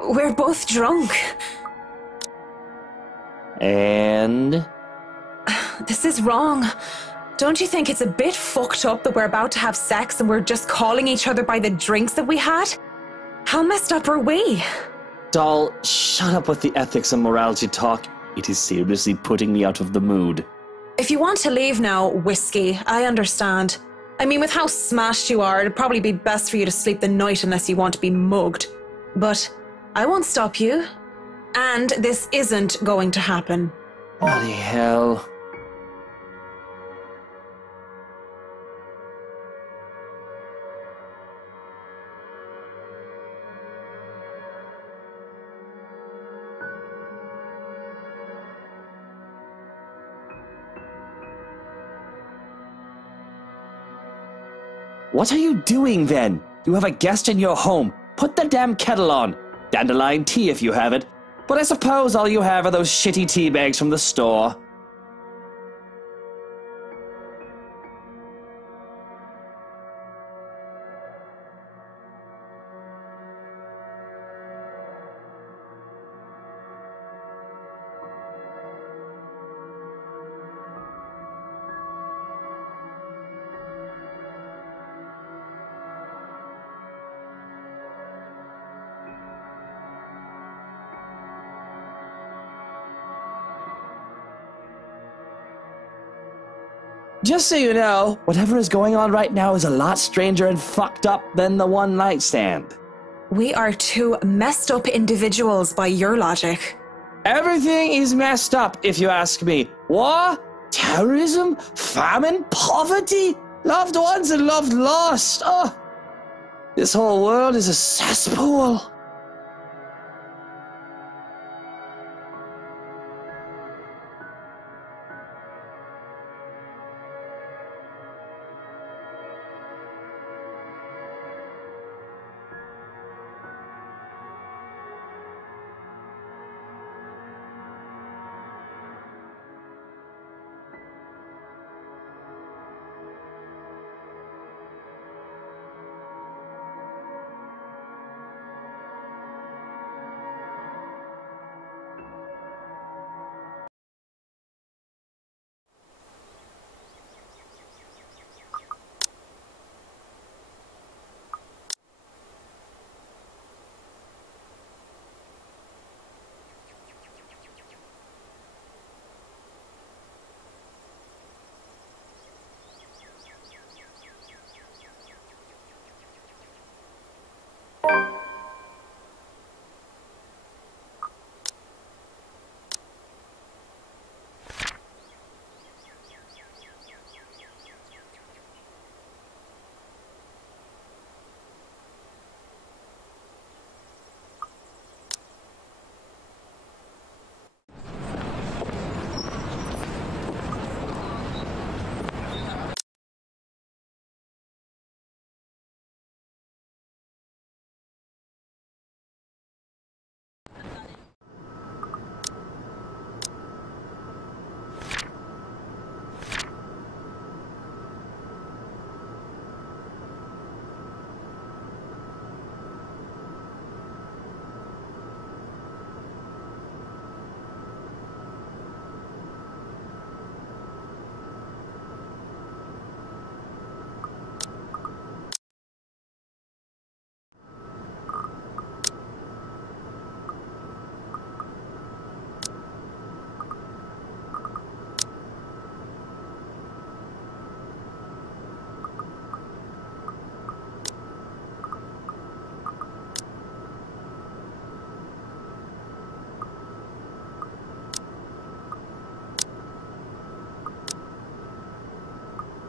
We're both drunk. And? This is wrong. Don't you think it's a bit fucked up that we're about to have sex and we're just calling each other by the drinks that we had? How messed up are we? Doll, shut up with the ethics and morality talk. It is seriously putting me out of the mood. If you want to leave now, Whiskey, I understand. I mean, with how smashed you are, it'd probably be best for you to sleep the night unless you want to be mugged. But I won't stop you. And this isn't going to happen. Bloody hell. What are you doing then? You have a guest in your home. Put the damn kettle on. Dandelion tea if you have it. But I suppose all you have are those shitty tea bags from the store. Just so you know, whatever is going on right now is a lot stranger and fucked up than the one night stand. We are two messed up individuals by your logic. Everything is messed up, if you ask me. War, terrorism, famine, poverty, loved ones and love lost. Oh, this whole world is a cesspool.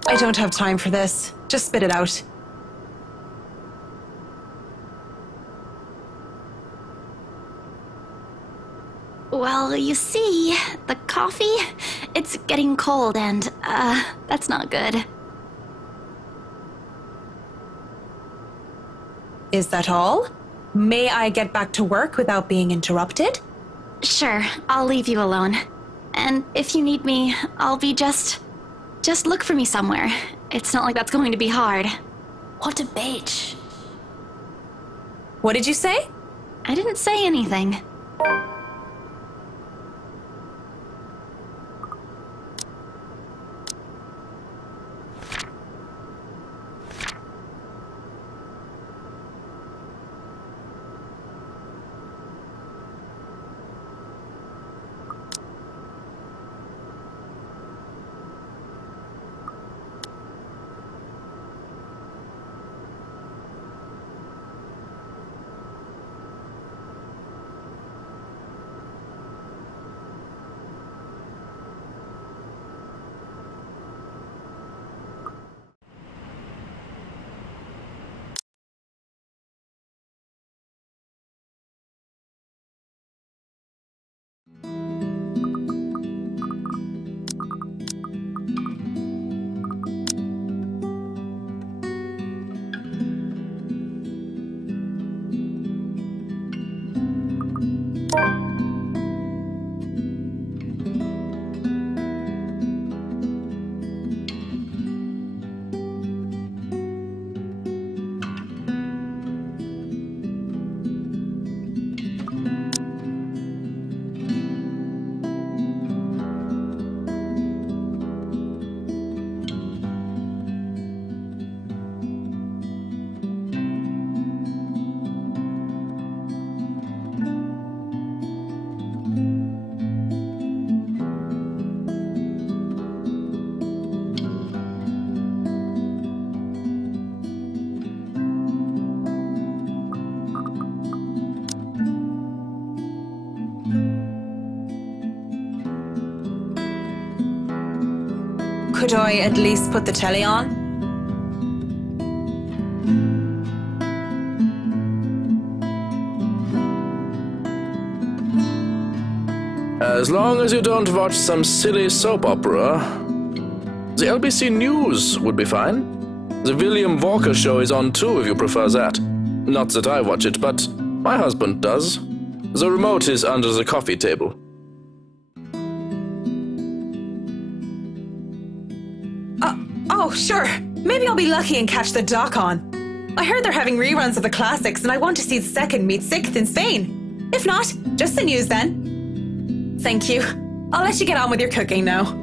I don't have time for this. Just spit it out. Well, you see, the coffee, it's getting cold and, that's not good. Is that all? May I get back to work without being interrupted? Sure, I'll leave you alone. And if you need me, I'll be just look for me somewhere. It's not like that's going to be hard. What a bitch. What did you say? I didn't say anything. Could I at least put the telly on? As long as you don't watch some silly soap opera, the LBC News would be fine. The William Walker Show is on too if you prefer that. Not that I watch it, but my husband does. The remote is under the coffee table. Oh, sure. Maybe I'll be lucky and catch the doc on. I heard they're having reruns of the classics and I want to see the second meet sixth in Spain. If not, just the news then. Thank you. I'll let you get on with your cooking now.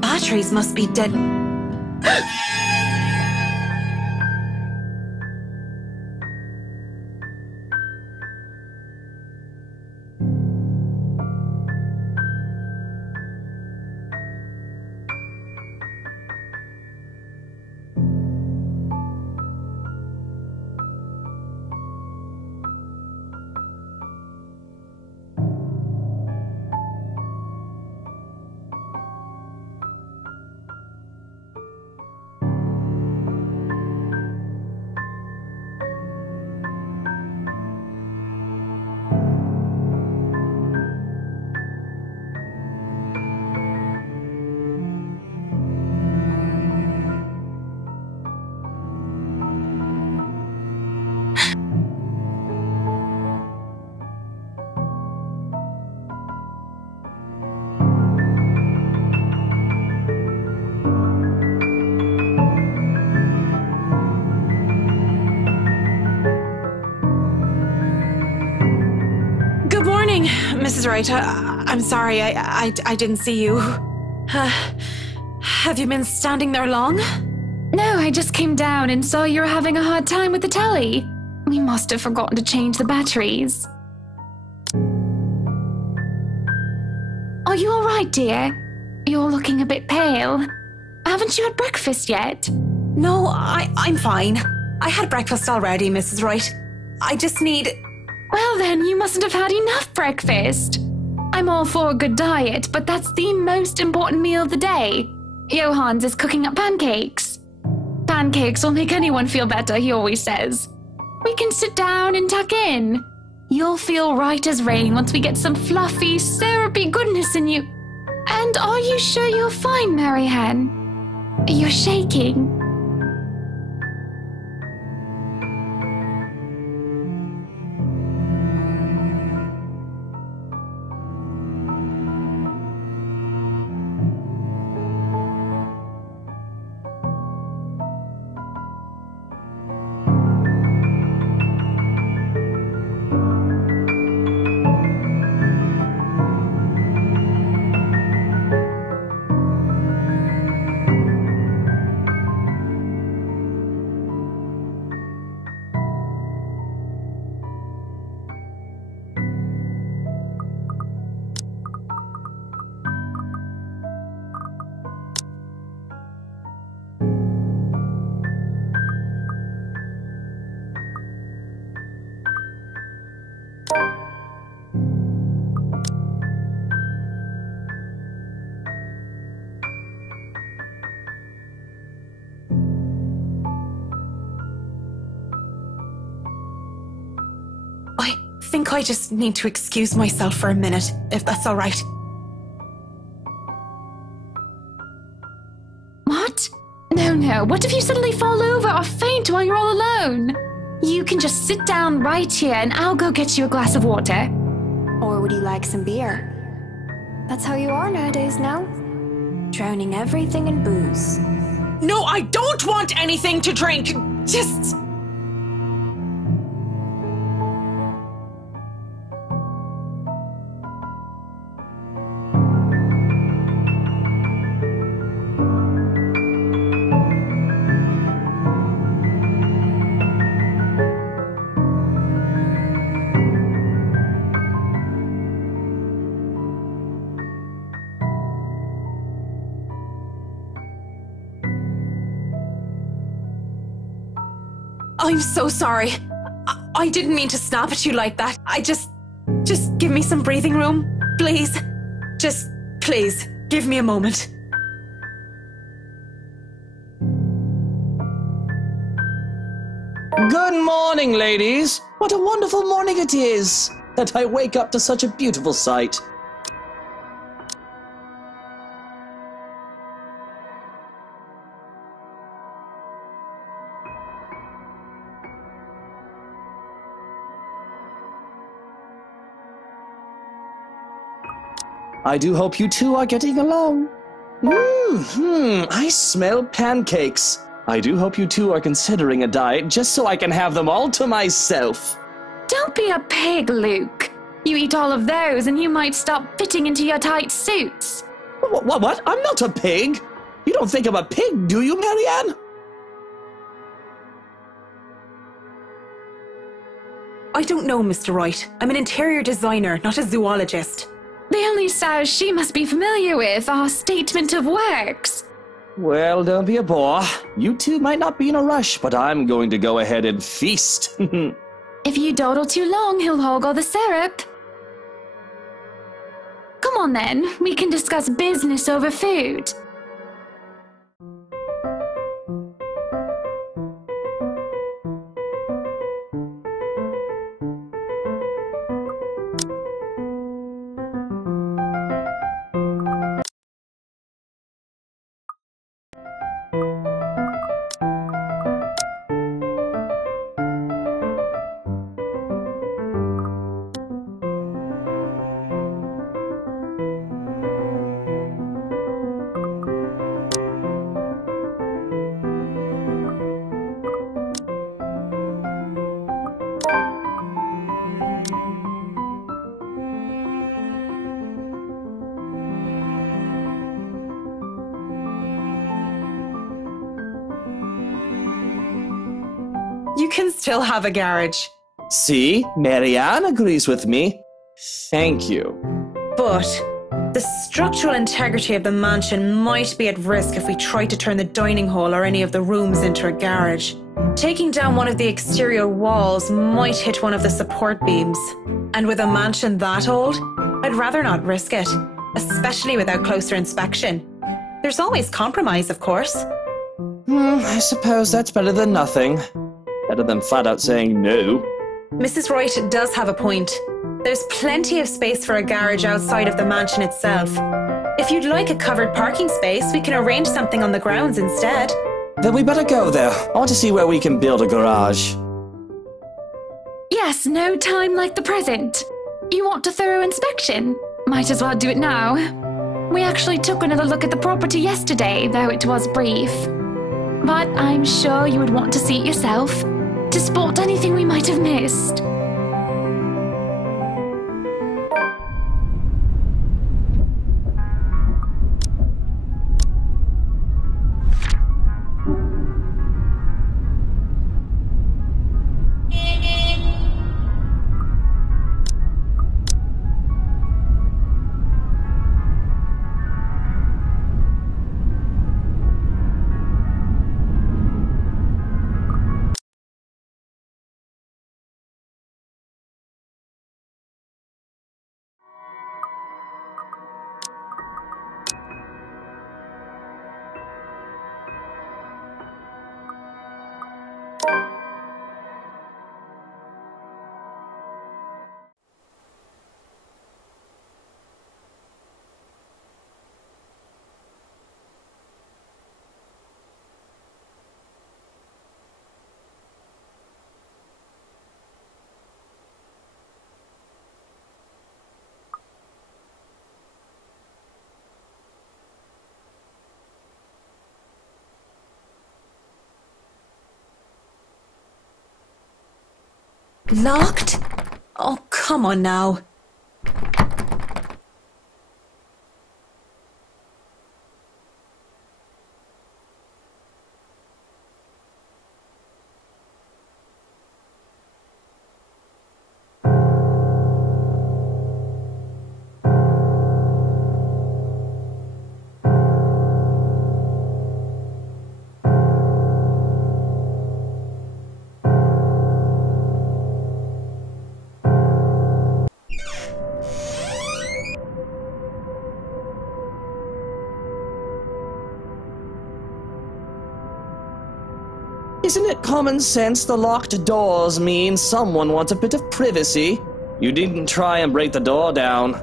Batteries must be dead. Mrs. Wright, I'm sorry, I didn't see you. Have you been standing there long? No, I just came down and saw you were having a hard time with the telly. We must have forgotten to change the batteries. Are you all right, dear? You're looking a bit pale. Haven't you had breakfast yet? No, I'm fine. I had breakfast already, Mrs. Wright. I just need... Well then, you mustn't have had enough breakfast. I'm all for a good diet, but that's the most important meal of the day. Johans is cooking up pancakes. Pancakes will make anyone feel better, he always says. We can sit down and tuck in. You'll feel right as rain once we get some fluffy, syrupy goodness in you. And are you sure you're fine, Marianne? You're shaking. I think I just need to excuse myself for a minute, if that's all right. What? No. What if you suddenly fall over or faint while you're all alone? You can just sit down right here and I'll go get you a glass of water. Or would you like some beer? That's how you are nowadays, no? Drowning everything in booze. No, I don't want anything to drink. Just... I'm so sorry. I didn't mean to snap at you like that. Just give me some breathing room, please. Just, please, give me a moment. Good morning, ladies. What a wonderful morning it is that I wake up to such a beautiful sight. I do hope you two are getting along. I smell pancakes. I do hope you two are considering a diet just so I can have them all to myself. Don't be a pig, Luke. You eat all of those and you might stop fitting into your tight suits. What? I'm not a pig. You don't think I'm a pig, do you, Marianne? I don't know, Mr. Wright. I'm an interior designer, not a zoologist. The only sows she must be familiar with are statement of works. Well, don't be a bore. You two might not be in a rush, but I'm going to go ahead and feast. If you dawdle too long, he'll hog all the syrup. Come on then, we can discuss business over food. You can still have a garage. See, Marianne agrees with me. Thank you. But the structural integrity of the mansion might be at risk if we try to turn the dining hall or any of the rooms into a garage. Taking down one of the exterior walls might hit one of the support beams. And with a mansion that old, I'd rather not risk it, especially without closer inspection. There's always compromise, of course. I suppose that's better than nothing. Better than flat out saying no. Mrs. Wright does have a point. There's plenty of space for a garage outside of the mansion itself. If you'd like a covered parking space, we can arrange something on the grounds instead. Then we better go there. I want to see where we can build a garage. Yes, no time like the present. You want a thorough inspection? Might as well do it now. We actually took another look at the property yesterday, though it was brief. But I'm sure you would want to see it yourself, to spot anything we might have missed. Locked? Oh, come on now. Isn't it common sense the locked doors mean someone wants a bit of privacy? You didn't try and break the door down.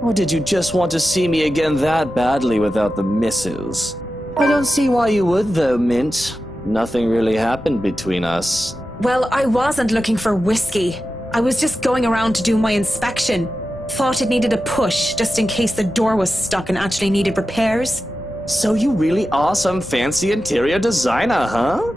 Or did you just want to see me again that badly without the missus? I don't see why you would though, Mint. Nothing really happened between us. Well, I wasn't looking for whiskey. I was just going around to do my inspection. Thought it needed a push, just in case the door was stuck and actually needed repairs. So you really are some fancy interior designer, huh?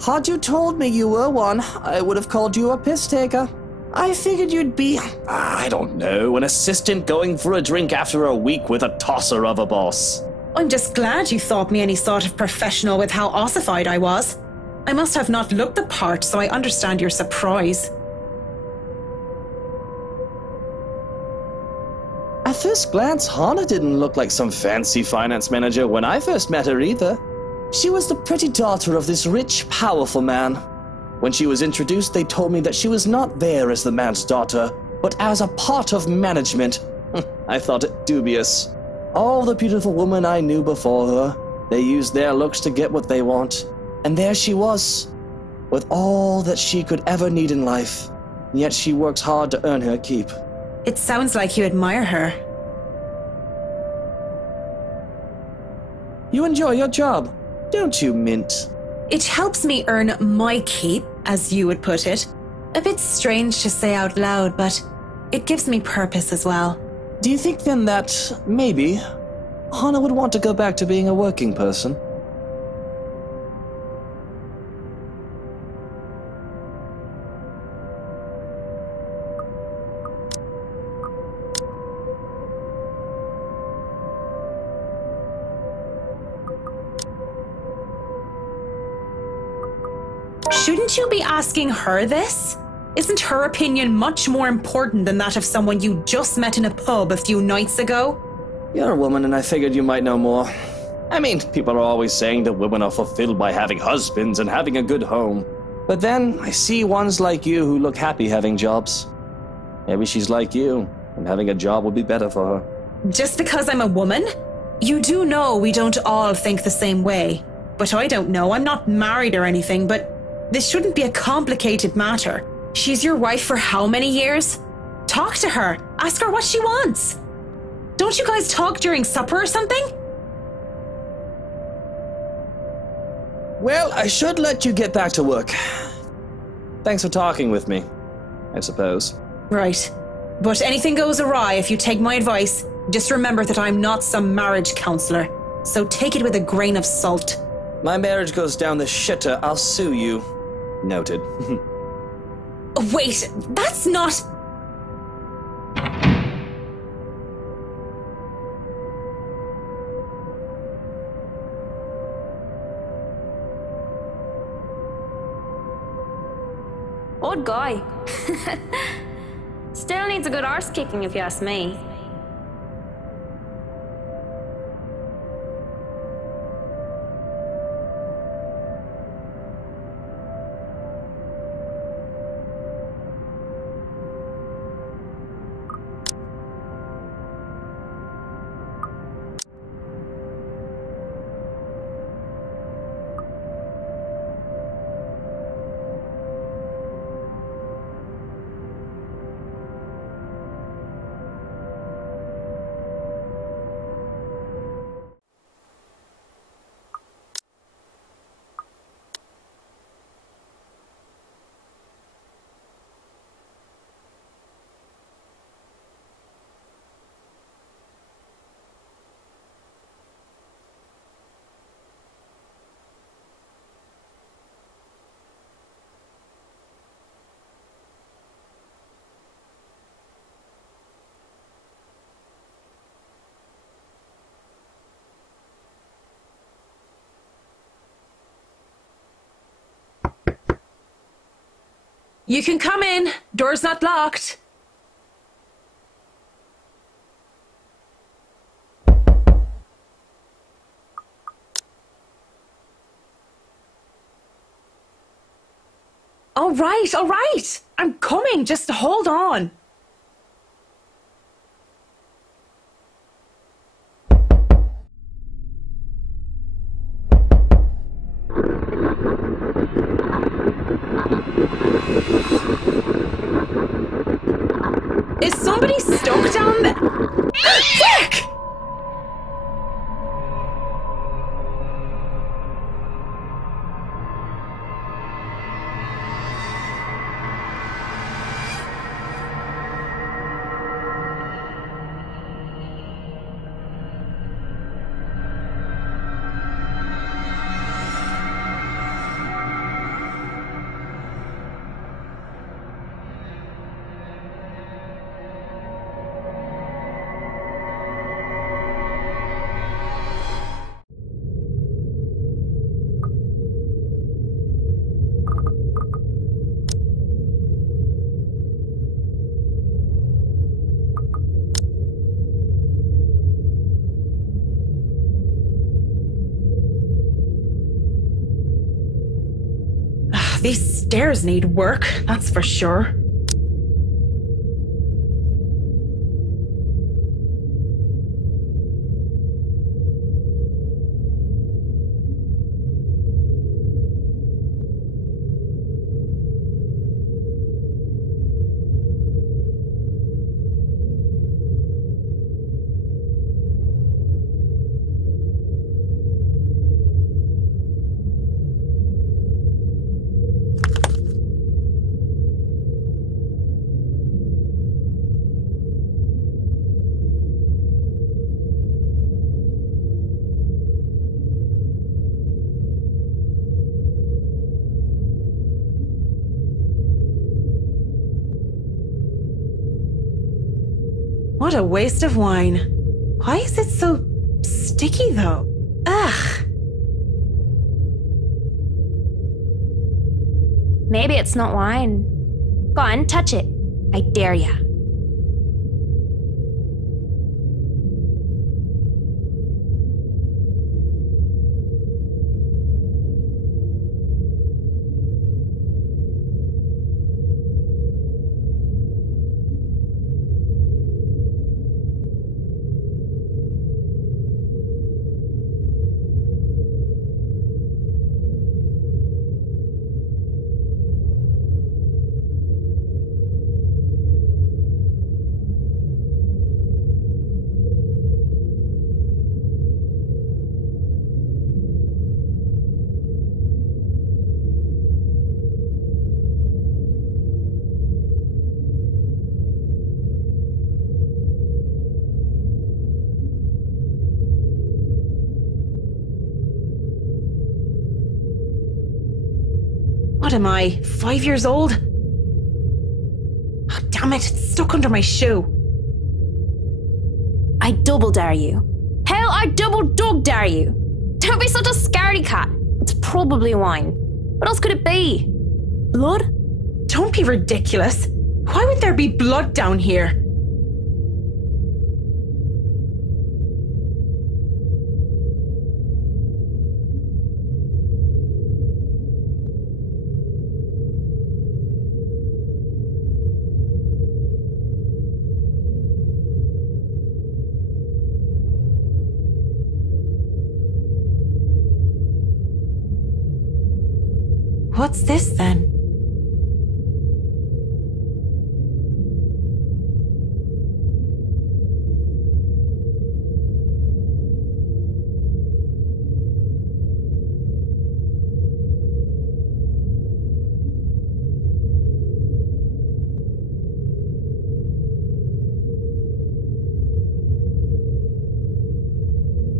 Had you told me you were one, I would have called you a piss taker. I figured you'd be, I don't know, an assistant going for a drink after a week with a tosser of a boss. I'm just glad you thought me any sort of professional with how ossified I was. I must have not looked the part, so I understand your surprise. At first glance, Hana didn't look like some fancy finance manager when I first met her either. She was the pretty daughter of this rich, powerful man. When she was introduced, they told me that she was not there as the man's daughter, but as a part of management. I thought it dubious. All the beautiful women I knew before her, they used their looks to get what they want. And there she was, with all that she could ever need in life. Yet she works hard to earn her keep. It sounds like you admire her. You enjoy your job, don't you, Mint? It helps me earn my keep, as you would put it. A bit strange to say out loud, but it gives me purpose as well. Do you think then that, maybe, Hana would want to go back to being a working person? Shouldn't you be asking her this? Isn't her opinion much more important than that of someone you just met in a pub a few nights ago? You're a woman and I figured you might know more. I mean, people are always saying that women are fulfilled by having husbands and having a good home. But then I see ones like you who look happy having jobs. Maybe she's like you, and having a job would be better for her. Just because I'm a woman? You do know we don't all think the same way. But I don't know, I'm not married or anything, but this shouldn't be a complicated matter. She's your wife for how many years? Talk to her. Ask her what she wants. Don't you guys talk during supper or something? Well, I should let you get back to work. Thanks for talking with me, I suppose. Right. But anything goes awry if you take my advice, just remember that I'm not some marriage counselor. So take it with a grain of salt. My marriage goes down the shitter, I'll sue you. Noted. Wait, that's not... Odd guy. Still needs a good arse kicking if you ask me. You can come in. Door's not locked. All right. I'm coming. Just hold on. Is somebody stuck down there? Quick! These stairs need work, that's for sure. What a waste of wine. Why is it so sticky though? Ugh. Maybe it's not wine. Go on, touch it. I dare ya. What am I, 5 years old? Oh, damn it, it's stuck under my shoe. I double dare you. Hell, I double dog dare you. Don't be such a scaredy cat. It's probably wine. What else could it be? Blood? Don't be ridiculous. Why would there be blood down here? What's this then?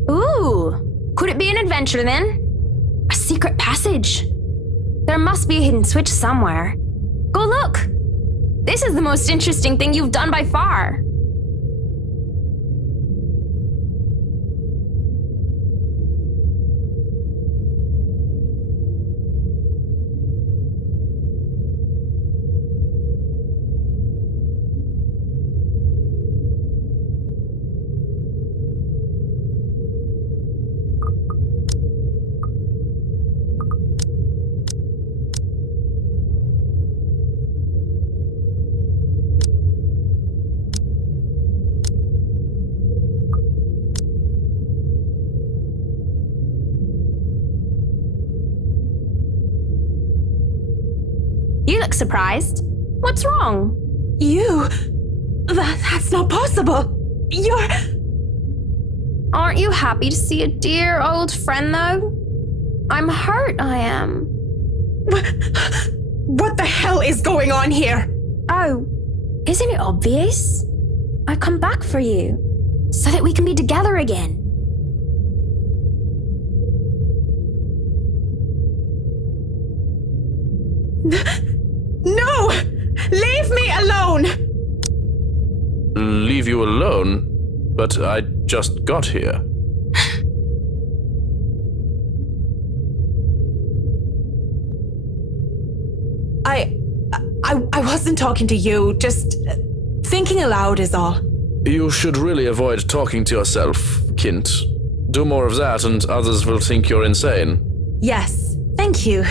Ooh, could it be an adventure then? A secret passage? There must be a hidden switch somewhere. Go look! This is the most interesting thing you've done by far. You look surprised. What's wrong? That's not possible. You're... Aren't you happy to see a dear old friend, though? I'm hurt, I am. What the hell is going on here? Oh, isn't it obvious? I've come back for you, so that we can be together again. No! Leave me alone! Leave you alone? But I just got here. I wasn't talking to you, just thinking aloud is all. You should really avoid talking to yourself, Kint. Do more of that and others will think you're insane. Yes, thank you.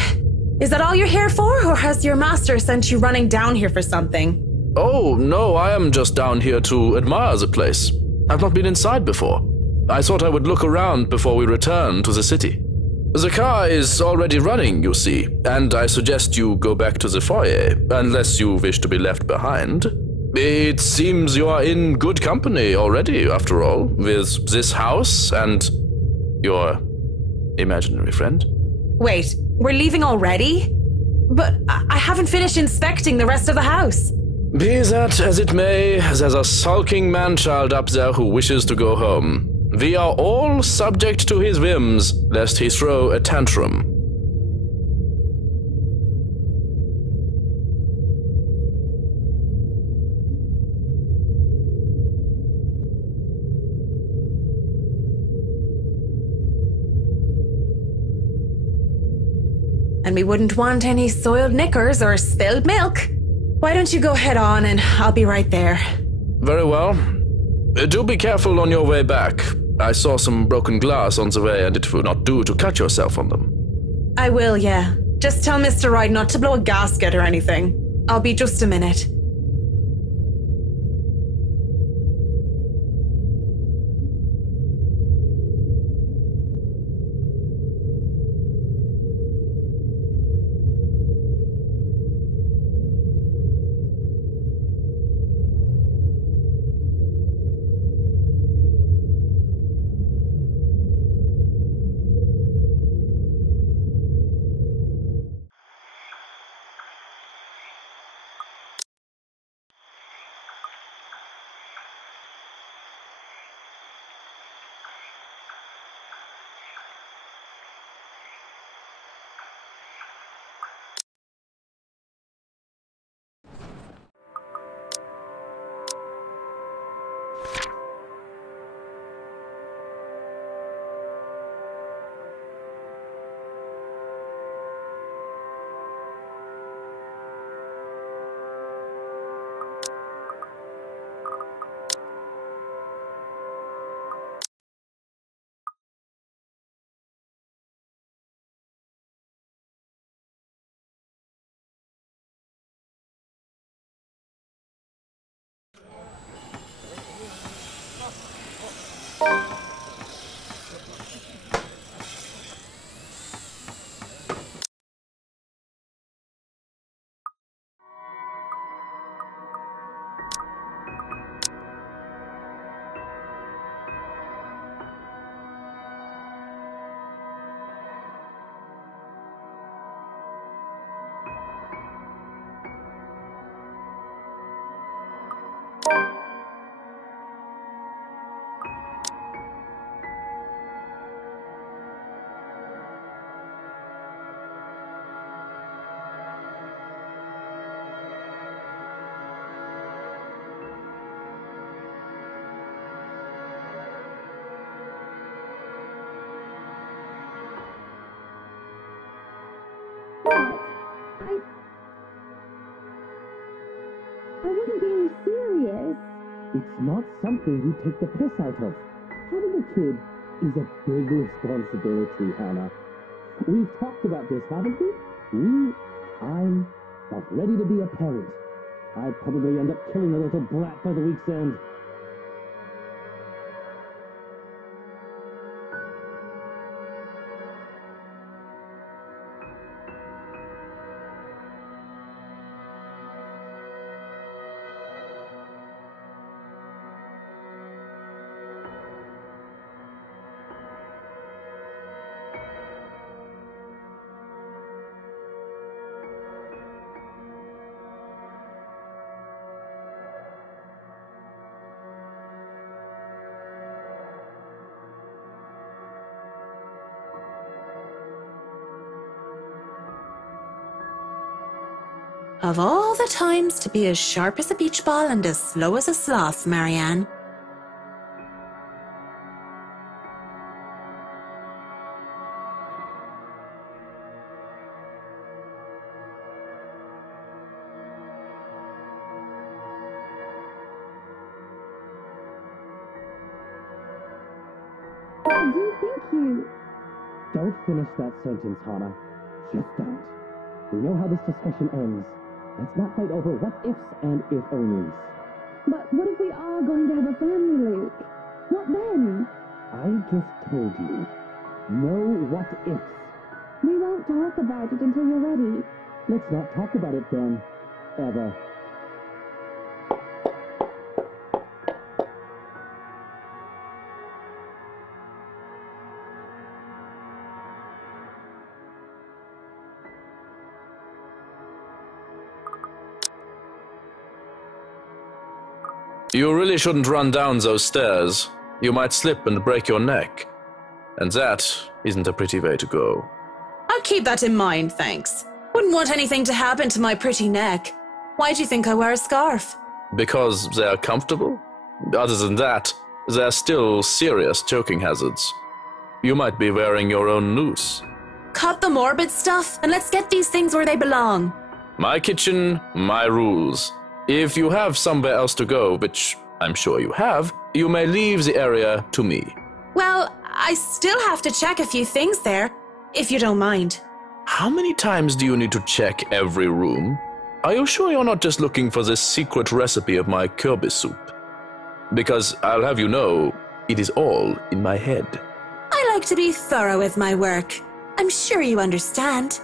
Is that all you're here for, or has your master sent you running down here for something? Oh, no, I am just down here to admire the place. I've not been inside before. I thought I would look around before we return to the city. The car is already running, you see, and I suggest you go back to the foyer, unless you wish to be left behind. It seems you are in good company already, after all, with this house and your imaginary friend. Wait, we're leaving already? But I haven't finished inspecting the rest of the house. Be that as it may, there's a sulking man-child up there who wishes to go home. We are all subject to his whims, lest he throw a tantrum. And we wouldn't want any soiled knickers or spilled milk. Why don't you go head on and I'll be right there. Very well. Do be careful on your way back. I saw some broken glass on the way and it would not do to cut yourself on them. I will, yeah. Just tell Mr. Wright not to blow a gasket or anything. I'll be just a minute. I wasn't being serious. It's not something you take the piss out of. Having a kid is a big responsibility, Hannah. We've talked about this, haven't we? I'm not ready to be a parent. I'd probably end up killing a little brat by the week's end. Of all the times to be as sharp as a beach ball and as slow as a sloth, Marianne. Do you think you... Don't finish that sentence, Hannah. Just don't. We know how this discussion ends. Let's not fight over what-ifs and if-onlys. But what if we are going to have a family, Luke? What then? I just told you. No what-ifs. We won't talk about it until you're ready. Let's not talk about it then. Ever. You really shouldn't run down those stairs. You might slip and break your neck. And that isn't a pretty way to go. I'll keep that in mind, thanks. Wouldn't want anything to happen to my pretty neck. Why do you think I wear a scarf? Because they're comfortable? Other than that, they're still serious choking hazards. You might be wearing your own noose. cut the morbid stuff and let's get these things where they belong. My kitchen, my rules. If you have somewhere else to go, which I'm sure you have, you may leave the area to me. Well, I still have to check a few things there, if you don't mind. How many times do you need to check every room? Are you sure you're not just looking for the secret recipe of my Kirby soup? Because I'll have you know, it is all in my head. I like to be thorough with my work. I'm sure you understand.